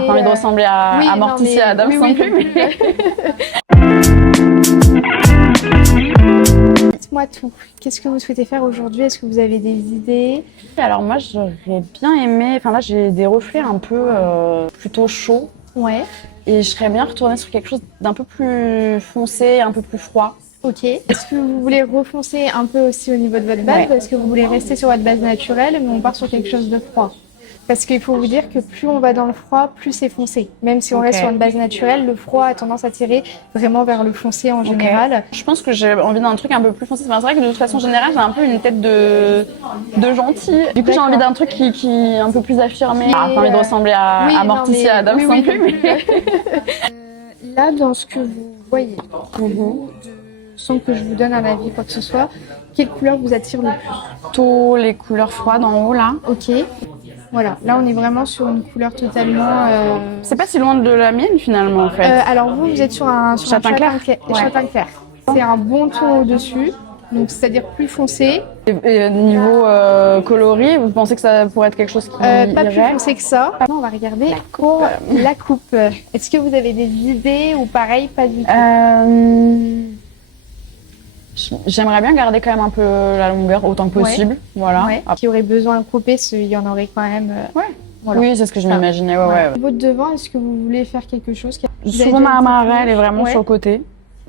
pas envie de ressembler à Morticia Adams non plus. Mais... Dites-moi tout. Qu'est-ce que vous souhaitez faire aujourd'hui? Est-ce que vous avez des idées? Alors moi, j'aurais bien aimé... Enfin là, j'ai des reflets un peu plutôt chauds. Ouais. Et je serais bien retournée sur quelque chose d'un peu plus foncé, un peu plus froid. Ok. Est-ce que vous voulez refoncer un peu aussi au niveau de votre base? Est-ce que vous voulez rester sur votre base naturelle, mais on part sur quelque chose de froid? Parce qu'il faut vous dire que plus on va dans le froid, plus c'est foncé. Même si on reste sur une base naturelle, le froid a tendance à tirer vraiment vers le foncé en général. Je pense que j'ai envie d'un truc un peu plus foncé. Enfin, c'est vrai que de toute façon générale, j'ai un peu une tête de gentil. Du coup, j'ai envie d'un truc qui est un peu plus affirmé. Pas envie de ressembler à Morticia Adams non plus. Mais... Là, dans ce que vous voyez, sans que je vous donne un avis, quoi que ce soit, quelle couleur vous attire le plus? Plutôt les couleurs froides en haut là. Ok. Voilà, là on est vraiment sur une couleur totalement... C'est pas si loin de la mienne finalement en fait. Alors vous êtes sur un châtain clair. Châtain clair. C'est un bon ton au-dessus, donc c'est-à-dire plus foncé. Et niveau coloris, vous pensez que ça pourrait être quelque chose qui pas irait? plus foncé que ça. Maintenant on va regarder pour la coupe. Est-ce que vous avez des idées ou pareil, pas du tout? J'aimerais bien garder quand même un peu la longueur autant que possible. Voilà. Qui aurait besoin de couper, il y en aurait quand même. Voilà. Oui, c'est ce que je m'imaginais. Au niveau de devant, est-ce que vous voulez faire quelque chose? Souvent ma marée, elle est vraiment sur le côté.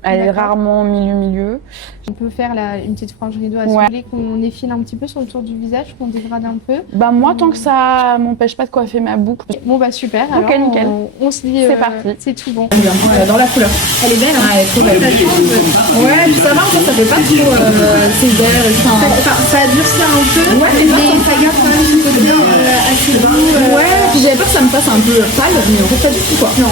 Elle est rarement milieu. On peut faire une petite frange rideau à ce voulez qu'on effile un petit peu sur le tour du visage, qu'on dégrade un peu. Bah moi, tant que ça m'empêche pas de coiffer ma boucle. Bon bah super, ok, alors nickel. On se dit c'est parti. C'est tout bon. Dans la couleur. Elle est belle, hein. Elle est trop belle. Ouais, puis ça va, en fait, ça fait pas trop sévère. Ça durcit un peu, mais ça garde quand même ce côté assez doux. Ouais, puis j'avais peur que ça me fasse un peu pâle, mais en fait pas du tout quoi. Non.